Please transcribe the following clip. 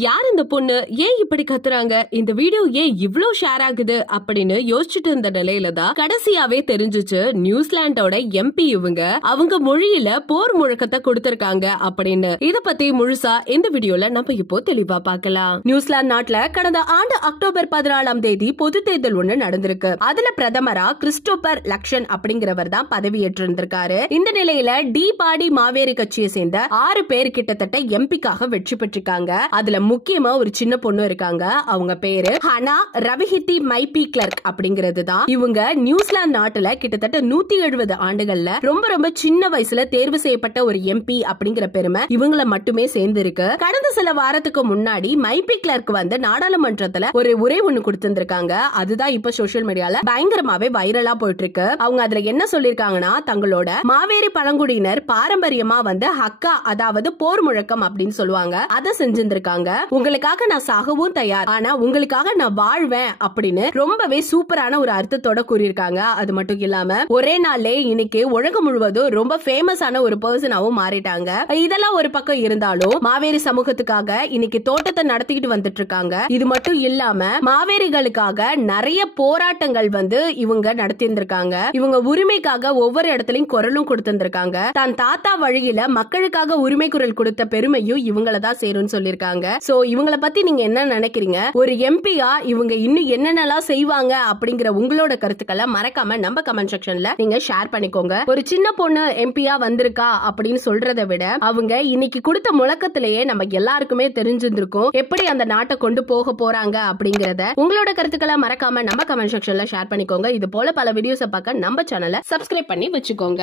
யார் இந்த பொண்ணு, ஏன் இப்படி கத்துறாங்க, இந்த வீடியோ ஏன் இவ்ளோ ஷேர் ஆகுது அப்படின்னு யோசிச்சுட்டு இருந்த நிலையில தான் கடைசியாவே தெரிஞ்சுச்சு நியூசிலாண்டோட எம்பி இவங்க அவங்க மொழியில போர் முழக்கத்தை கொடுத்திருக்காங்க அப்படின்னு. இத பத்தி முழுசா இந்த வீடியோல நம்ம இப்போ தெளிவா பார்க்கலாம். நியூசிலாந்து நாட்டுல கடந்த ஆண்டு அக்டோபர் 14ஆம் தேதி பொது தேர்தல் ஒண்ணு நடந்திருக்கு. அதுல பிரதமரா கிறிஸ்டோபர் லக்ஷன் அப்படிங்கிறவர் தான் பதவியேற்று இருந்திருக்காரு. இந்த நிலையில டி பாடி மாவேரி கட்சியை சேர்ந்த 6 பேர் கிட்டத்தட்ட எம்பிக்காக வெற்றி பெற்றிருக்காங்க. அதுல முக்கியமா ஒரு சின்ன பொண்ணு இருக்காங்க. அவங்க பேரு ஹனா ரவிஹித்தி மைபி கிளர்க் அப்படிங்கிறது தான். இவங்க நியூசிலாந்து நாட்டுல கிட்டத்தட்ட 170 ஆண்டுகள்ல ரொம்ப ரொம்ப சின்ன வயசுல தேர்வு செய்யப்பட்ட ஒரு எம்பி அப்படிங்கிற பெருமை இவங்கள மட்டுமே சேர்ந்து இருக்கு. கடந்த சில வாரத்துக்கு முன்னாடி மைபி கிளர்க் வந்து நாடாளுமன்றத்துல ஒரு உரை ஒண்ணு கொடுத்திருக்காங்க. அதுதான் இப்ப சோசியல் மீடியால பயங்கரமாவே வைரலா போயிட்டு இருக்கு. அவங்க அதுல என்ன சொல்லிருக்காங்கன்னா, தங்களோட மாவேரி பழங்குடியினர் பாரம்பரியமா வந்து ஹக்கா, அதாவது போர் முழக்கம் அப்படின்னு சொல்லுவாங்க, அதை செஞ்சிருக்காங்க. உங்களுக்காக நான் சாகவும் தயார், ஆனா உங்களுக்காக நான் வாழ்வேன் அப்படின்னு ரொம்பவே சூப்பரான ஒரு அர்த்தத்தோட கூறியிருக்காங்க. அது மட்டும் இல்லாம ஒரே நாள்லே இன்னைக்கு உலகம் முழுவதும் ரொம்ப ஃபேமஸான ஒரு பர்சனாவும் மாறிட்டாங்க. இதெல்லாம் ஒரு பக்கம் இருந்தாலும் மாவேரி சமூகத்துக்காக இன்னைக்கு தோட்டத்தை நடத்திக்கிட்டு வந்துட்டு இருக்காங்க. இது மட்டும் இல்லாம மாவேரிகளுக்காக நிறைய போராட்டங்கள் வந்து இவங்க நடத்தியிருந்திருக்காங்க. இவங்க உரிமைக்காக ஒவ்வொரு இடத்துலயும் குரலும் கொடுத்திருந்திருக்காங்க. தான் தாத்தா வழியில மக்களுக்காக உரிமை குரல் கொடுத்த பெருமையும் இவங்கள தான் சேரும்னு சொல்லிருக்காங்க. சோ இவங்கள பத்தி நீங்க என்ன நினைக்கிறீங்க? ஒரு எம்பியா இவங்க இன்னும் என்னென்னலாம் செய்வாங்க அப்படிங்கிற உங்களோட கருத்துக்களை மறக்காம நம்ம கமெண்ட் செக்ஷன்ல நீங்க ஷேர் பண்ணிக்கோங்க. ஒரு சின்ன பொண்ணு எம்பியா வந்திருக்கா அப்படின்னு சொல்றதை விட அவங்க இன்னைக்கு கொடுத்த முழக்கத்திலேயே நம்ம எல்லாருக்குமே தெரிஞ்சிருக்கும் எப்படி அந்த நாட்டை கொண்டு போக போறாங்க அப்படிங்கறத. உங்களோட கருத்துக்களை மறக்காம நம்ம கமெண்ட் செக்ஷன்ல ஷேர் பண்ணிக்கோங்க. இது போல பல வீடியோஸ் பார்க்க நம்ம சேனலை சப்ஸ்கிரைப் பண்ணி வச்சுக்கோங்க.